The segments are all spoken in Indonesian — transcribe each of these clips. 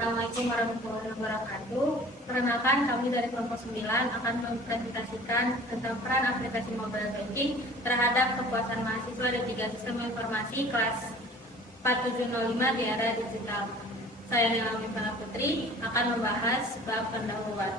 Assalamualaikum warahmatullahi wabarakatuh. Perkenalkan, kami dari kelompok 9 akan mempresentasikan tentang peran aplikasi mobile banking terhadap kepuasan mahasiswa D3 Sistem Informasi kelas 4705 di era digital. Saya Nela Mifala Putri akan membahas bab pendahuluan.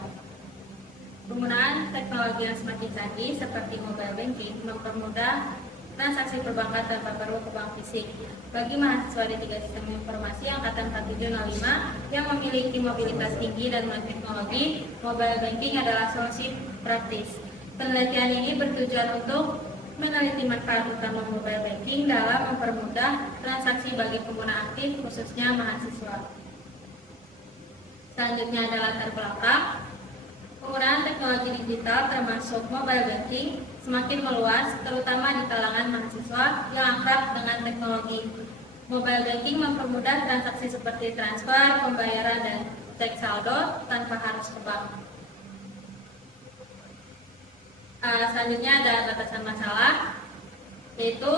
Penggunaan teknologi yang semakin canggih seperti mobile banking mempermudah transaksi perbankan tanpa perlu ke bank fisik. Bagi mahasiswa D3 Sistem Informasi Angkatan 4705 yang memiliki mobilitas tinggi dan melek teknologi, mobile banking adalah solusi praktis. Penelitian ini bertujuan untuk meneliti manfaat utama mobile banking dalam mempermudah transaksi bagi pengguna aktif, khususnya mahasiswa. Selanjutnya adalah latar belakang. Penggunaan teknologi digital termasuk mobile banking semakin meluas, terutama di kalangan mahasiswa yang akrab dengan teknologi. Mobile banking mempermudah transaksi seperti transfer, pembayaran, dan cek saldo tanpa harus ke bank. Selanjutnya ada batasan masalah, yaitu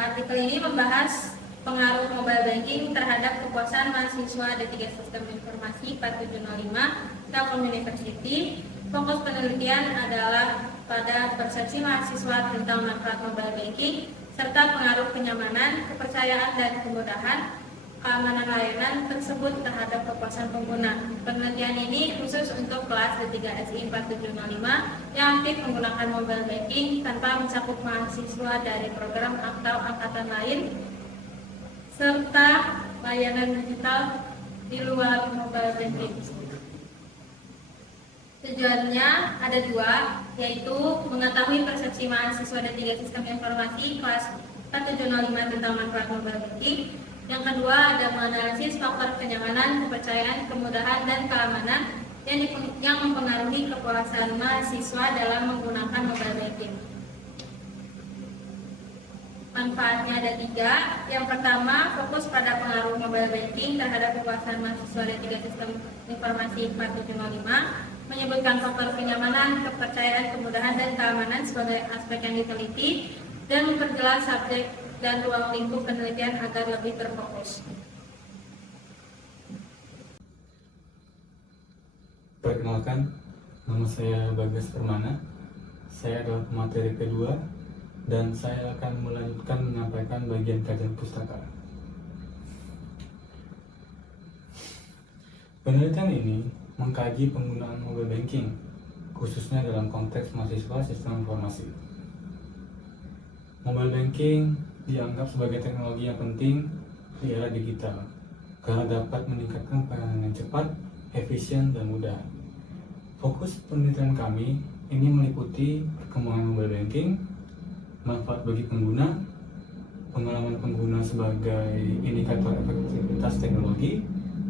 artikel ini membahas pengaruh mobile banking terhadap kepuasan mahasiswa D3 Sistem Informasi 4705 Telkom University. Fokus penelitian adalah pada persepsi mahasiswa tentang manfaat mobile banking serta pengaruh kenyamanan, kepercayaan, dan kemudahan keamanan layanan tersebut terhadap kepuasan pengguna. Penelitian ini khusus untuk kelas D3 SI 4705 yang aktif menggunakan mobile banking tanpa mencakup mahasiswa dari program atau angkatan lain serta layanan digital di luar mobile banking. Tujuannya ada dua, yaitu mengetahui persepsi mahasiswa D3 Sistem Informasi kelas 4705 tentang manfaat mobile banking. Yang kedua ada menganalisis faktor kenyamanan, kepercayaan, kemudahan, dan keamanan yang mempengaruhi kepuasan mahasiswa dalam menggunakan mobile banking. Manfaatnya ada tiga. Yang pertama, fokus pada pengaruh mobile banking terhadap kepuasan mahasiswa D3 Sistem Informasi 4705, menyebutkan faktor kenyamanan, kepercayaan, kemudahan, dan keamanan sebagai aspek yang diteliti dan memperjelas subjek dan ruang lingkup penelitian agar lebih terfokus. Perkenalkan, nama saya Bagas Permana. Saya adalah pemateri kedua dan saya akan melanjutkan menyampaikan bagian kajian pustaka. Penelitian ini mengkaji penggunaan mobile banking, khususnya dalam konteks mahasiswa sistem informasi. Mobile banking dianggap sebagai teknologi yang penting di era digital karena dapat meningkatkan pelayanan yang cepat, efisien, dan mudah. Fokus penelitian kami ini meliputi perkembangan mobile banking, manfaat bagi pengguna, pengalaman pengguna sebagai indikator efektivitas teknologi,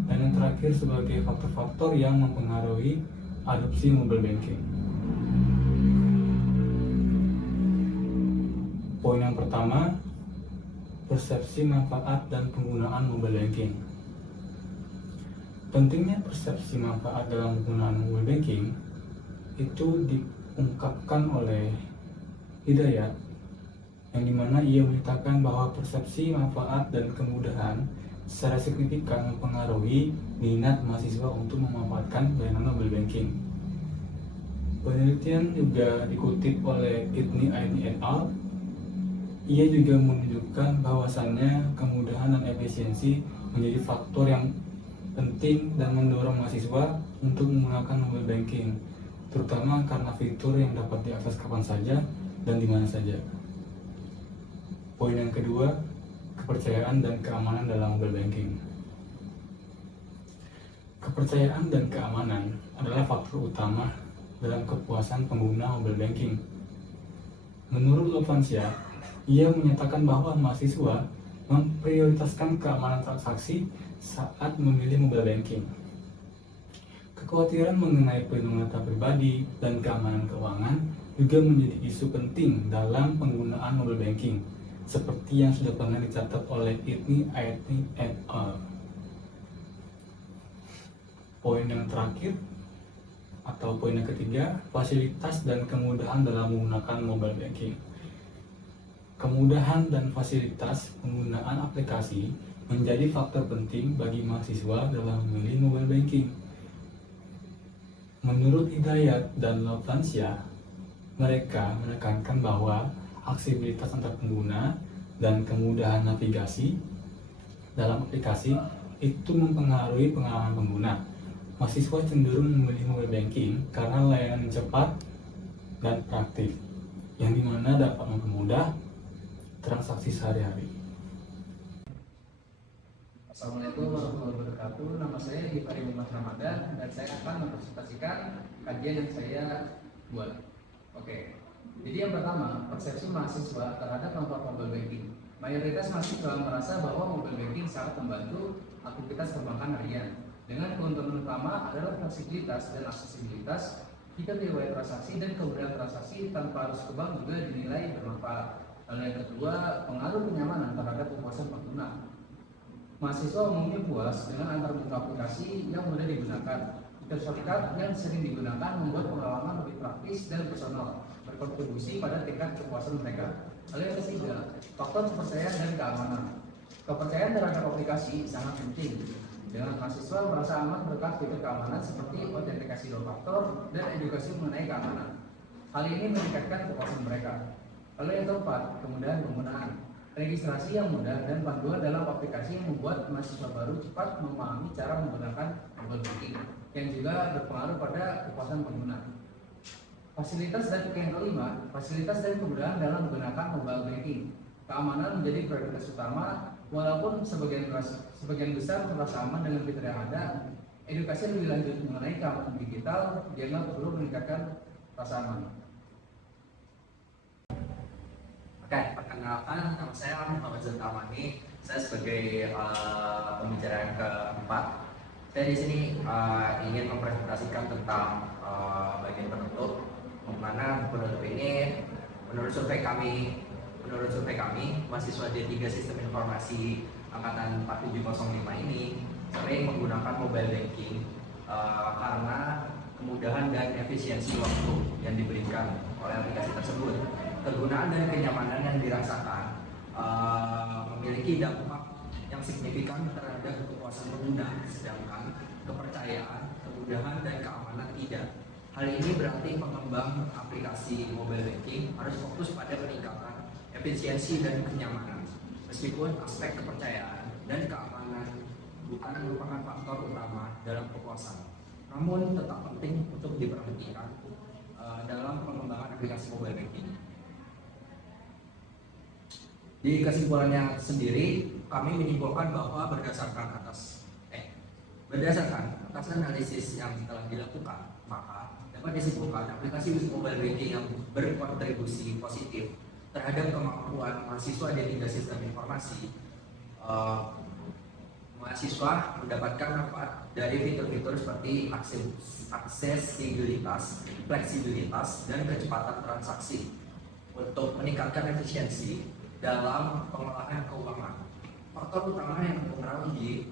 dan yang terakhir sebagai faktor-faktor yang mempengaruhi adopsi mobile banking. Poin yang pertama, persepsi manfaat dan penggunaan mobile banking. Pentingnya persepsi manfaat dalam penggunaan mobile banking itu diungkapkan oleh Hidayat, yang dimana ia menyatakan bahwa persepsi manfaat dan kemudahan secara signifikan mempengaruhi minat mahasiswa untuk memanfaatkan layanan mobile banking. Penelitian juga dikutip oleh Ibni Aini et al. Ia juga menunjukkan bahwasannya kemudahan dan efisiensi menjadi faktor yang penting dan mendorong mahasiswa untuk menggunakan mobile banking, terutama karena fitur yang dapat diakses kapan saja dan di mana saja. Poin yang kedua, kepercayaan dan keamanan dalam mobile banking. Kepercayaan dan keamanan adalah faktor utama dalam kepuasan pengguna mobile banking. Menurut Lovansia, ia menyatakan bahwa mahasiswa memprioritaskan keamanan transaksi saat memilih mobile banking. Kekhawatiran mengenai perlindungan data pribadi dan keamanan keuangan juga menjadi isu penting dalam penggunaan mobile banking, seperti yang sudah pernah dicatat oleh Ibni Aini et al. Poin yang terakhir atau poin yang ketiga, fasilitas dan kemudahan dalam menggunakan mobile banking. Kemudahan dan fasilitas penggunaan aplikasi menjadi faktor penting bagi mahasiswa dalam memilih mobile banking. Menurut Hidayat dan Novansyah, mereka menekankan bahwa aksesibilitas antar pengguna dan kemudahan navigasi dalam aplikasi itu mempengaruhi pengalaman pengguna. Mahasiswa cenderung memilih mobile banking karena layanan cepat dan praktis, yang dimana dapat mempermudah transaksi sehari-hari. Assalamualaikum warahmatullahi wabarakatuh. Nama saya Gifari Muhammad Ramadan dan saya akan mempresentasikan kajian yang saya buat. Oke. Jadi yang pertama, persepsi mahasiswa terhadap manfaat mobile banking. Mayoritas mahasiswa merasa bahwa mobile banking sangat membantu aktivitas perbankan harian. Dengan keuntungan utama adalah fleksibilitas dan aksesibilitas, fitur riwayat transaksi dan kemudahan transaksi tanpa harus ke bank juga dinilai bermanfaat. Lalu yang kedua, pengaruh kenyamanan terhadap kepuasan pengguna. Mahasiswa umumnya puas dengan antarmuka aplikasi yang mudah digunakan. Fitur shortcut yang sering digunakan membuat pengalaman lebih praktis dan personal, berkontribusi pada tingkat kepuasan mereka. Lalu yang ketiga, faktor kepercayaan dan keamanan. Kepercayaan terhadap aplikasi sangat penting. Dengan mahasiswa merasa aman berkat fitur keamanan seperti autentikasi dua faktor dan edukasi mengenai keamanan. Hal ini meningkatkan kepuasan mereka. Lalu yang keempat, kemudahan penggunaan. Registrasi yang mudah dan panduan dalam aplikasi yang membuat mahasiswa baru cepat memahami cara menggunakan mobile banking, yang juga berpengaruh pada kepuasan pengguna. Fasilitas dan yang kelima, fasilitas dan kemudahan dalam menggunakan mobile banking. Keamanan menjadi prioritas utama, walaupun sebagian besar merasa aman dengan fitur yang ada. Edukasi lebih lanjut mengenai keamanan digital dianggap perlu meningkatkan rasa aman. Oke, perkenalkan nama saya Muhammad Zantamani. Saya sebagai pembicara yang keempat. Saya di sini ingin mempresentasikan tentang bagian penutup. Mana penutup ini menurut survei kami, mahasiswa D3 Sistem Informasi angkatan 4705 ini sering menggunakan mobile banking karena kemudahan dan efisiensi waktu yang diberikan oleh aplikasi tersebut. Kegunaan dan kenyamanan yang dirasakan memiliki dampak yang signifikan terhadap kepuasan pengguna, sedangkan kepercayaan, kemudahan, dan keamanan tidak. Hal ini berarti pengembang aplikasi mobile banking harus fokus pada peningkatan efisiensi dan kenyamanan, meskipun aspek kepercayaan dan keamanan bukan merupakan faktor utama dalam kepuasan, namun tetap penting untuk diperhatikan dalam pengembangan aplikasi mobile banking. Di kesimpulannya sendiri, kami menyimpulkan bahwa berdasarkan atas analisis yang telah dilakukan, maka dapat disimpulkan aplikasi mobile banking yang berkontribusi positif terhadap kemampuan mahasiswa D3 Sistem Informasi. Mahasiswa mendapatkan manfaat dari fitur-fitur seperti aksesibilitas, fleksibilitas, dan kecepatan transaksi untuk meningkatkan efisiensi dalam pengolahan keuangan. Faktor utama yang mempengaruhi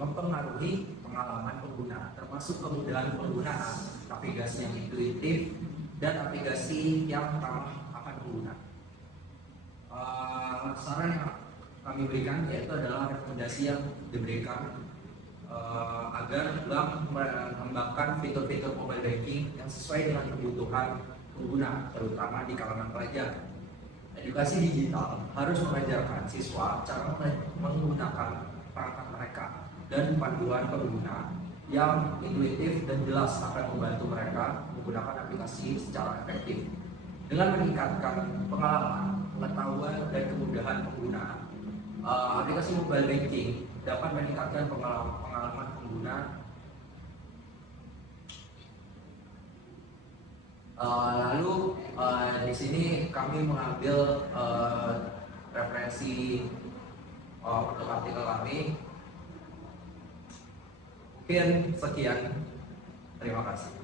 pengalaman pengguna, termasuk kemudahan penggunaan, navigasi yang intuitif, dan aplikasi yang ramah akan pengguna. Saran yang kami berikan yaitu adalah rekomendasi yang diberikan agar bank mengembangkan fitur-fitur mobile banking yang sesuai dengan kebutuhan pengguna, terutama di kalangan pelajar. Edukasi digital harus mengajarkan siswa cara menggunakan perangkat mereka dan panduan pengguna yang intuitif dan jelas akan membantu mereka menggunakan aplikasi secara efektif. Dengan meningkatkan pengalaman, pengetahuan, dan kemudahan pengguna, aplikasi mobile banking dapat meningkatkan pengalaman pengguna. Lalu di sini kami mengambil referensi untuk artikel kami. Mungkin sekian, terima kasih.